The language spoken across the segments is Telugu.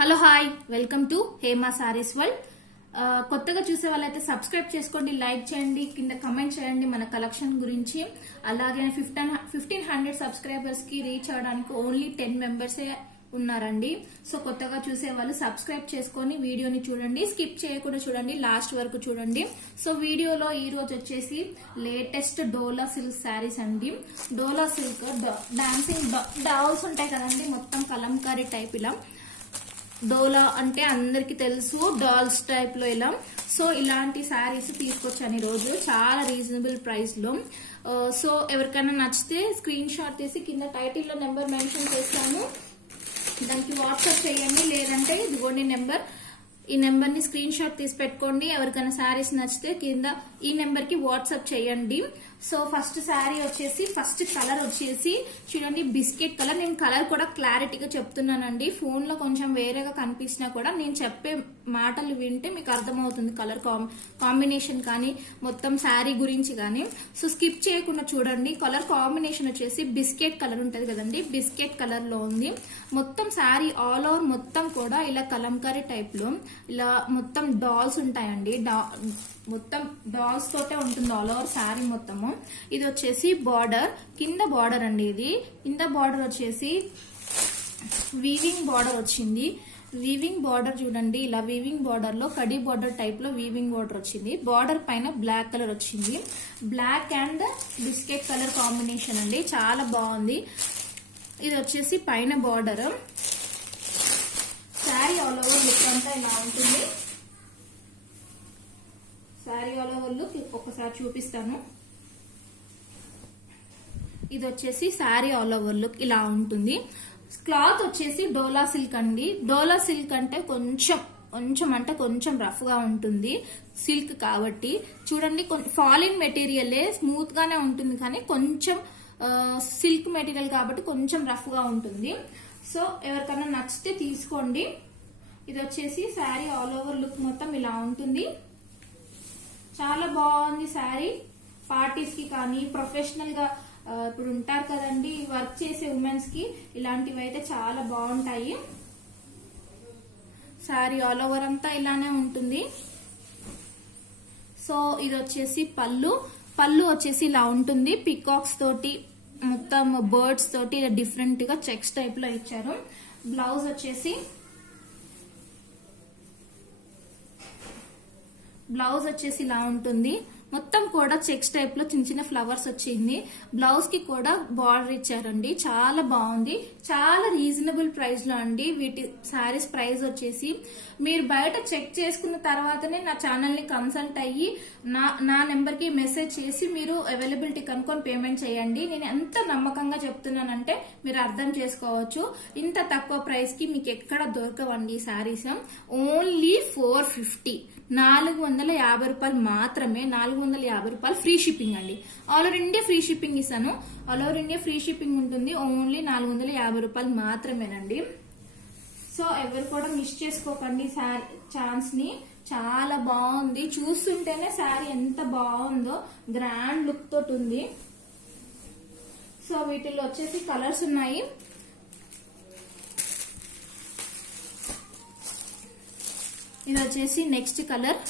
Hello hi welcome to Hema saris world. కొత్తగా చూసే వాళ్ళైతే సబ్స్క్రైబ్ చేసుకోండి, లైక్ చేయండి, కింద కమెంట్ చేయండి మన కలెక్షన్ గురించి. అలాగే 1500 సబ్స్క్రైబర్స్ కి రీచ్ అవడానికి ఓన్లీ 10 మెంబర్సే ఉన్నారండి. సో కొత్తగా చూసే వాళ్ళు సబ్స్క్రైబ్ చేసుకొని వీడియోని చూడండి, స్కిప్ చేయకుండా చూడండి, లాస్ట్ వరకు చూడండి. సో వీడియోలో ఈ రోజు వచ్చేసి లేటెస్ట్ డోలా సిల్క్ శారీస్ అండి. డోలా సిల్క్ డాన్సింగ్ డాల్స్ ఉంటాయి కదండి, మొత్తం కలంకారీ టైప్. ఇలా డోలా అంటే అందరికి తెలుసు, డాల్స్ టైప్ లో ఇలా. సో ఇలాంటి శారీస్ తీసుకొచ్చాను ఈ రోజు చాలా రీజనబుల్ ప్రైస్ లో. సో ఎవరికైనా నచ్చితే స్క్రీన్ షాట్ తీసి కింద టైటిల్ లో నెంబర్ మెన్షన్ చేస్తాను, దానికి వాట్సాప్ చేయండి. లేదంటే ఇదిగోండి నెంబర్, ఈ నెంబర్ ని స్క్రీన్ షాట్ తీసి పెట్టుకోండి. ఎవరికైనా శారీస్ నచ్చితే కింద ఈ నెంబర్ కి వాట్సాప్ చేయండి. సో ఫస్ట్ శారీ వచ్చేసి, ఫస్ట్ కలర్ వచ్చేసి చూడండి బిస్కెట్ కలర్. నేను కలర్ కూడా క్లారిటీగా చెప్తున్నానండి, ఫోన్ లో కొంచెం వేరేగా కనిపించినా కూడా నేను చెప్పే మాటలు వింటే మీకు అర్థమవుతుంది కలర్ కాంబినేషన్ కానీ మొత్తం శారీ గురించి కానీ. సో స్కిప్ చేయకుండా చూడండి. కలర్ కాంబినేషన్ వచ్చేసి బిస్కెట్ కలర్ ఉంటది కదండి, బిస్కెట్ కలర్ లో ఉంది. మొత్తం శారీ ఆల్ ఓవర్ మొత్తం కూడా ఇలా కలంకారీ టైప్ లో ఇలా మొత్తం డాల్స్ ఉంటాయండి. మొత్తం డాల్స్ తోటే ఉంటుంది ఆల్ ఓవర్ శారీ మొత్తము. ఇది వచ్చేసి బార్డర్, కింద బార్డర్ అండి. ఇది కింద బార్డర్ వచ్చేసి వీవింగ్ బార్డర్ వచ్చింది. వీవింగ్ బార్డర్ చూడండి, ఇలా వీవింగ్ బార్డర్ లో కడి బార్డర్ టైప్ లో వీవింగ్ బార్డర్ వచ్చింది. బార్డర్ పైన బ్లాక్ కలర్ వచ్చింది, black and biscuit colour combination అండి, చాలా బాగుంది. ఇది వచ్చేసి పైన border. Sari all over look అంతా ఇలా ఉంటుంది. శారీ ఆల్ ఓవర్ లుక్ ఒకసారి చూపిస్తాను. ఇది వచ్చేసి శారీ ఆల్ ఓవర్ లుక్ ఇలా ఉంటుంది. క్లాత్ వచ్చేసి డోలా సిల్క్ అండి. డోలా సిల్క్ అంటే కొంచెం రఫ్ గా ఉంటుంది సిల్క్ కాబట్టి. చూడండి ఫాలిన్ మెటీరియలే, స్మూత్ గానే ఉంటుంది కానీ కొంచెం సిల్క్ మెటీరియల్ కాబట్టి కొంచెం రఫ్ గా ఉంటుంది. సో ఎవరికైనా నచ్చితే తీసుకోండి. ఇది వచ్చేసి శారీ ఆల్ ఓవర్ లుక్ మొత్తం ఇలా ఉంటుంది. చాలా బాగుంది శారీ. పార్టీస్ కి కానీ ప్రొఫెషనల్ గా ఇప్పుడు ఉంటారు కదండి వర్క్ చేసే ఉమెన్స్ కి, ఇలాంటివి అయితే చాలా బాగుంటాయి. శారీ ఆల్ ఓవర్ అంతా ఇలానే ఉంటుంది. సో ఇది వచ్చేసి పళ్ళు వచ్చేసి ఇలా ఉంటుంది. పికాక్స్ తోటి మొత్తం బర్డ్స్ తోటి డిఫరెంట్ గా చెక్స్ టైప్ లో ఇచ్చారు. బ్లౌజ్ వచ్చేసి ఇలా ఉంటుంది. మొత్తం కూడా చెక్స్ టైప్ లో చిన్న చిన్న ఫ్లవర్స్ వచ్చింది. బ్లౌజ్ కి కూడా బార్డర్ ఇచ్చారండి, చాలా బాగుంది. చాలా రీజనబుల్ ప్రైస్ లో అండి. వీటి శారీస్ ప్రైస్ వచ్చేసి మీరు బయట చెక్ చేసుకున్న తర్వాతనే నా ఛానల్ ని కన్సల్ట్ అయ్యి నా నెంబర్ కి మెసేజ్ చేసి మీరు అవైలబిలిటీ కనుక్కొని పేమెంట్ చేయండి. నేను ఎంత నమ్మకంగా చెప్తున్నానంటే మీరు అర్థం చేసుకోవచ్చు. ఇంత తక్కువ ప్రైస్ కి మీకు ఎక్కడ దొరకవండి ఈ శారీస్. ఓన్లీ 450, 450 రూపాయలు మాత్రమే. 450 రూపాయలు ఫ్రీ షిప్పింగ్ అండి. All over India free shipping ఇస్తాను. All over India free shipping ఉంటుంది. ఓన్లీ 450 రూపాయలు మాత్రమేనండి. సో ఎవరు కూడా మిస్ చేసుకోకండి ఛాన్స్ ని. చాలా బాగుంది, చూస్తుంటేనే శారీ ఎంత బాగుందో, గ్రాండ్ లుక్ తోటి ఉంది. సో వీటిల్లో వచ్చేసి కలర్స్ ఉన్నాయి. ఇది వచ్చేసి నెక్స్ట్ కలర్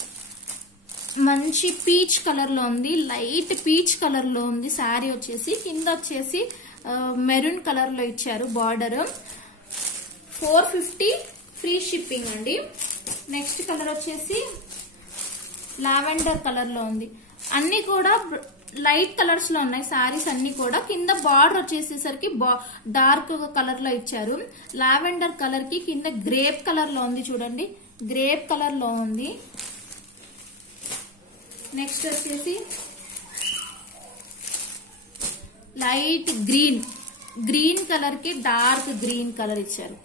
మంచి పీచ్ కలర్ లో ఉంది, లైట్ పీచ్ కలర్ లో ఉంది. శారీ వచ్చేసి కింద వచ్చేసి మెరూన్ కలర్ లో ఇచ్చారు బార్డర్. 450 ఫ్రీ షిప్పింగ్ అండి. నెక్స్ట్ కలర్ వచ్చేసి లావెండర్ కలర్ లో ఉంది. అన్ని కూడా లైట్ కలర్స్ లో ఉన్నాయి శారీస్ అన్ని కూడా. కింద బార్డర్ వచ్చేసేసరికి డార్క్ కలర్ లో ఇచ్చారు. లావెండర్ కలర్ కి కింద గ్రేప్ కలర్ లో ఉంది, చూడండి గ్రేప్ కలర్ లో ఉంది. నెక్స్ట్ వచ్చేసి లైట్ గ్రీన్ కలర్ కి డార్క్ గ్రీన్ కలర్ ఇచ్చారు.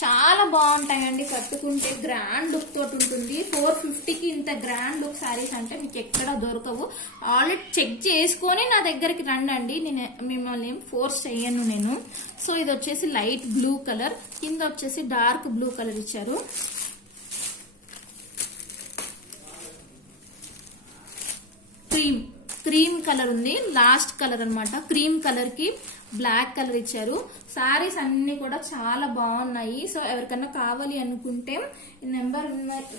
చాలా బాగుంటాయండి, కట్టుకుంటే గ్రాండ్ లుక్ తోటి ఉంటుంది. 450కి ఇంత గ్రాండ్ లుక్ శారీస్ అంటే మీకు ఎక్కడ దొరకవు. ఆల్రెడీ చెక్ చేసుకొని నా దగ్గరికి రండి, నేను మిమ్మల్ని ఫోర్స్ చెయ్యను నేను. సో ఇది వచ్చేసి లైట్ బ్లూ కలర్, కింద వచ్చేసి డార్క్ బ్లూ కలర్ ఇచ్చారు. క్రీమ్ కలర్ ఉంది, లాస్ట్ కలర్ అన్నమాట. క్రీమ్ కలర్ కి బ్లాక్ కలర్ ఇచ్చారు. సారీస్ అన్ని కూడా చాలా బాగున్నాయి. సో ఎవరికన్నా కావాలి అనుకుంటే ఈ నెంబర్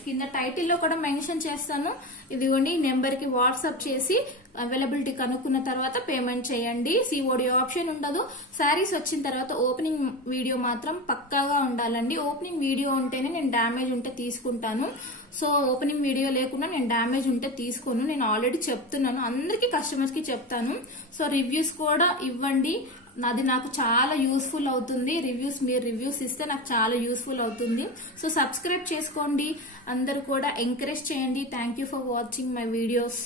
కింద టైటిల్ లో కూడా మెన్షన్ చేస్తాను. ఇదిగోండి ఈ నెంబర్ కి వాట్సాప్ చేసి అవైలబిలిటీ కనుక్కున్న తర్వాత పేమెంట్ చేయండి. సిఓడి ఆప్షన్ ఉండదు. శారీస్ వచ్చిన తర్వాత ఓపెనింగ్ వీడియో మాత్రం పక్కాగా ఉండాలండి. ఓపెనింగ్ వీడియో ఉంటేనే నేను డ్యామేజ్ ఉంటే తీసుకుంటాను. సో ఓపెనింగ్ వీడియో లేకుండా నేను డ్యామేజ్ ఉంటే తీసుకోను. నేను ఆల్రెడీ చెప్తున్నాను, అందరికి కస్టమర్స్ కి చెప్తాను. సో రివ్యూస్ కూడా ఇవ్వండి, అది నాకు చాలా యూస్ఫుల్ అవుతుంది. మీరు రివ్యూస్ ఇస్తే నాకు చాలా యూస్ఫుల్ అవుతుంది. సో సబ్స్క్రైబ్ చేసుకోండి, అందరూ కూడా ఎంకరేజ్ చేయండి. Thank you for watching my videos.